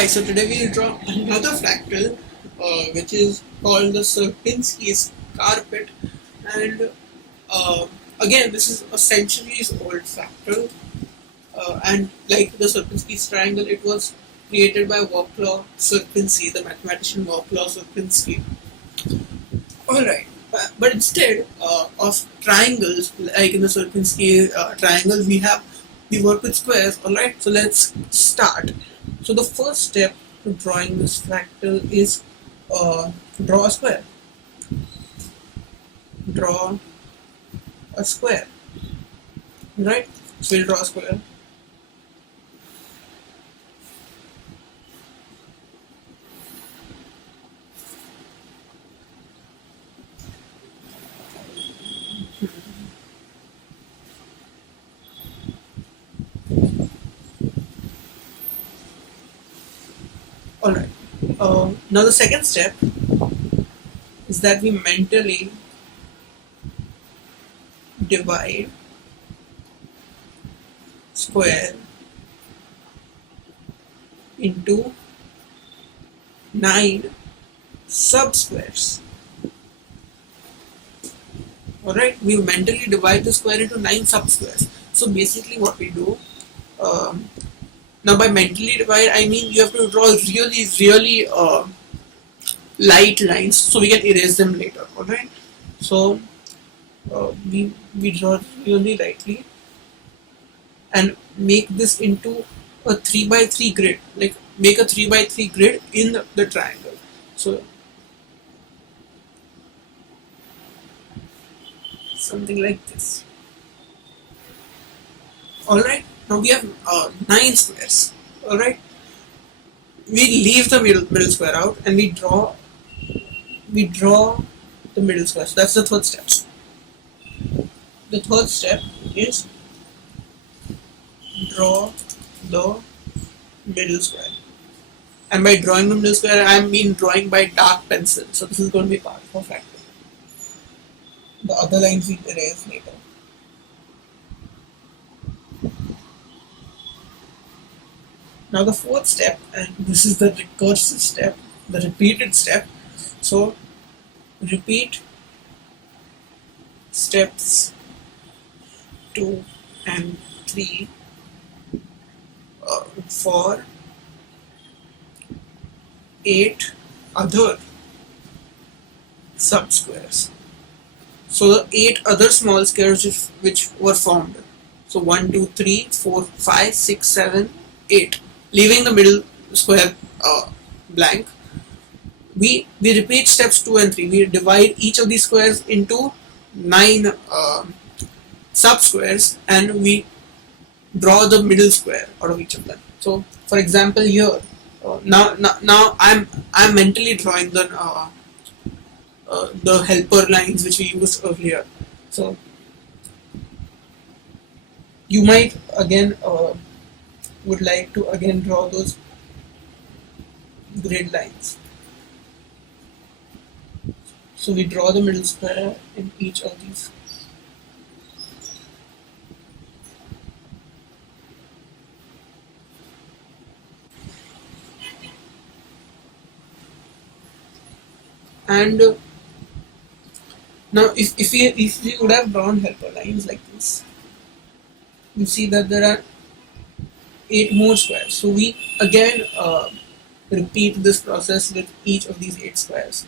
Hi, so today we'll draw another fractal, which is called the Sierpinski's carpet, and uh, again, this is a centuries old fractal, and like the Sierpinski's triangle, it was created by Wacław Sierpiński, the mathematician Wacław Sierpiński. Alright, but instead of triangles, like in the Sierpinski triangle, we work with squares. Alright, so let's start. So the first step to drawing this fractal is draw a square. Draw a square. Right? So we'll draw a square. Alright. Now the second step is that we mentally divide square into 9 subsquares. Alright, we mentally divide the square into 9 subsquares. So basically what we do, now by mentally divide I mean you have to draw really light lines so we can erase them later. Alright, so we draw really lightly and make this into a 3 by 3 grid, like make a 3 by 3 grid in the triangle. So something like this. Alright, now we have 9 squares. Alright, we leave the middle square out and we draw the middle square. So that's the third step. The third step is draw the middle square. And by drawing the middle square, I mean drawing by dark pencil. So this is going to be part of a fractal. The other lines we erase later. Now the fourth step, and this is the recursive step, the repeated step. So repeat steps 2 and 3 for 8 other subsquares. So the 8 other small squares which were formed. So 1, 2, 3, 4, 5, 6, 7, 8. Leaving the middle square blank. We repeat steps 2 and 3. We divide each of these squares into 9 subsquares and we draw the middle square out of each of them. So for example here, now I'm mentally drawing the helper lines which we used earlier. So you might again would like to again draw those grid lines. So we draw the middle square in each of these. And now if we would have drawn helper lines like this, you see that there are 8 more squares. So we again repeat this process with each of these 8 squares.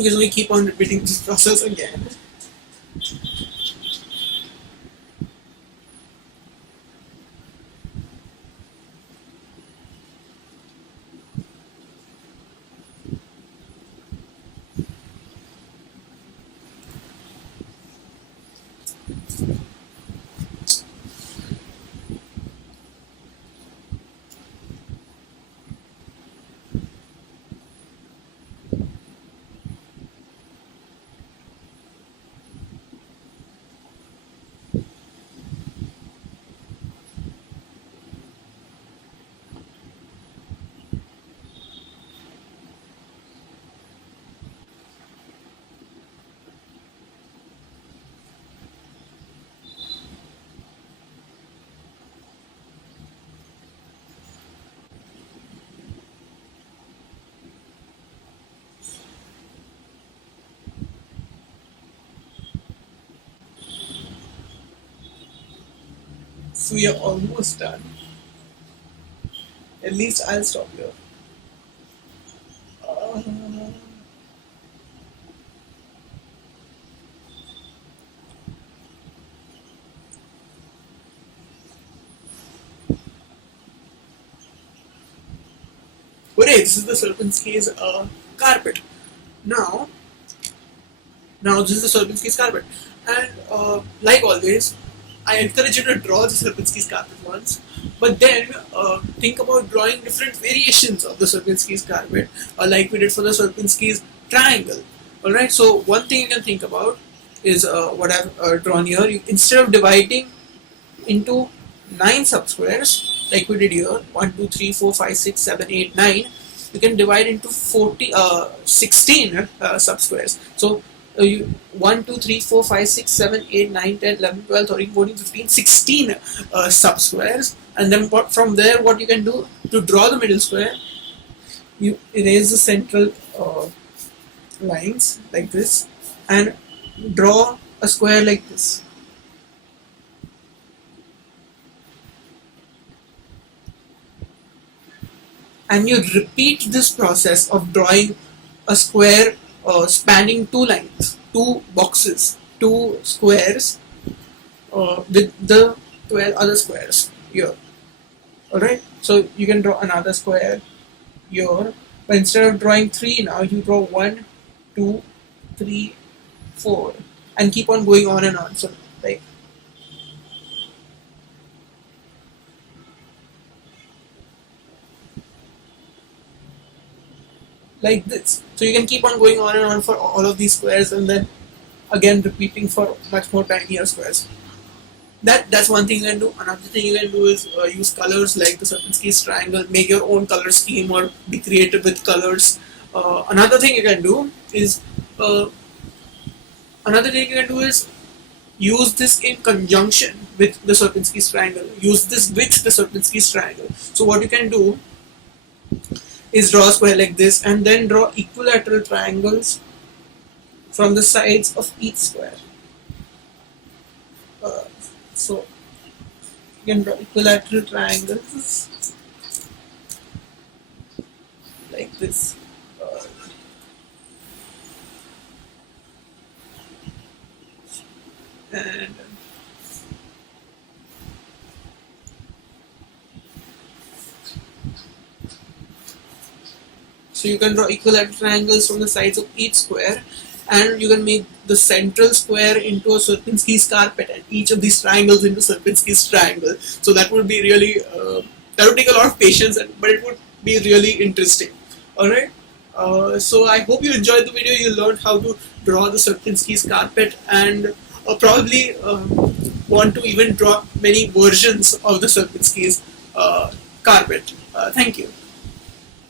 Okay, so we keep on repeating this process again. So we are almost done. At least I'll stop here. Uh, Hooray, this is the Serpinski's carpet. Now, now this is the Serpinski's carpet. And like always, I encourage you to draw the Serpinski's carpet once, but then think about drawing different variations of the Serpinski's carpet, like we did for the Serpinski's triangle. Alright, so one thing you can think about is what I've drawn here. Instead of dividing into 9 subsquares like we did here, 1 2 3 4 5 6 7 8 9, you can divide into 16 subsquares. So you 1 2 3 4 5 6 7 8 9 10 11 12 13 14 15 16 subsquares, and then from there what you can do to draw the middle square, you erase the central lines like this and draw a square like this. And you repeat this process of drawing a square spanning 2 lines, 2 boxes, 2 squares with the 12 other squares here. Alright, so you can draw another square here, but instead of drawing 3 now, you draw 1, 2, 3, 4, and keep on going on and on. So, like this. So you can keep on going on and on for all of these squares, and then again repeating for much more tinier squares. That's one thing you can do. Another thing you can do is use colors like the Serpinski's triangle. Make your own color scheme or be creative with colors. Another thing you can do is uh, use this in conjunction with the Serpinski's triangle. Use this with the Serpinski's triangle. So what you can do is draw a square like this and then draw equilateral triangles from the sides of each square. So you can draw equilateral triangles like this. And so you can draw equilateral triangles from the sides of each square, and you can make the central square into a Serpinski's carpet and each of these triangles into Serpinski's triangle. So that would be really, that would take a lot of patience, but it would be really interesting. Alright, so I hope you enjoyed the video. You learned how to draw the Serpinski's carpet, and probably want to even draw many versions of the Serpinski's carpet. Thank you.